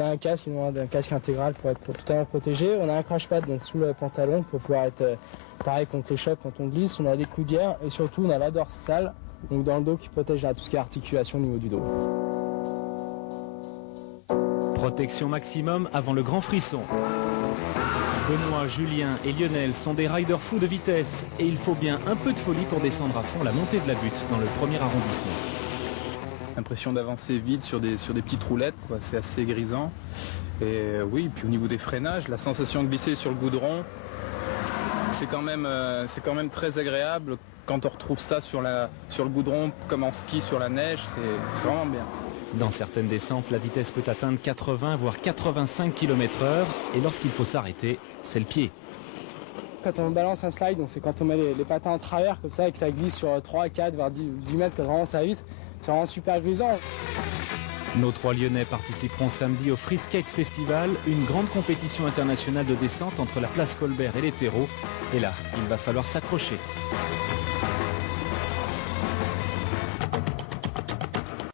On a un casque, un casque intégral pour être totalement protégé. On a un crash pad donc sous le pantalon pour pouvoir être pareil contre les chocs quand on glisse. On a des coudières et surtout on a la dorsale donc dans le dos qui protège tout ce qui est articulation au niveau du dos. Protection maximum avant le grand frisson. Benoît, Julien et Lionel sont des riders fous de vitesse et il faut bien un peu de folie pour descendre à fond la montée de la butte dans le premier arrondissement. L'impression d'avancer vite sur des petites roulettes, quoi. C'est assez grisant. Et oui, puis au niveau des freinages, la sensation de glisser sur le goudron, c'est quand même très agréable. Quand on retrouve ça sur le goudron, comme en ski sur la neige, c'est vraiment bien. Dans certaines descentes, la vitesse peut atteindre 80 voire 85 km/h et lorsqu'il faut s'arrêter, c'est le pied. Quand on balance un slide, donc c'est quand on met les patins en travers comme ça et que ça glisse sur 3, 4, voire 10 mètres quand vraiment ça va vite, c'est vraiment super grisant. Nos 3 Lyonnais participeront samedi au Free Skate Festival, une grande compétition internationale de descente entre la place Colbert et les terreaux. Et là, il va falloir s'accrocher.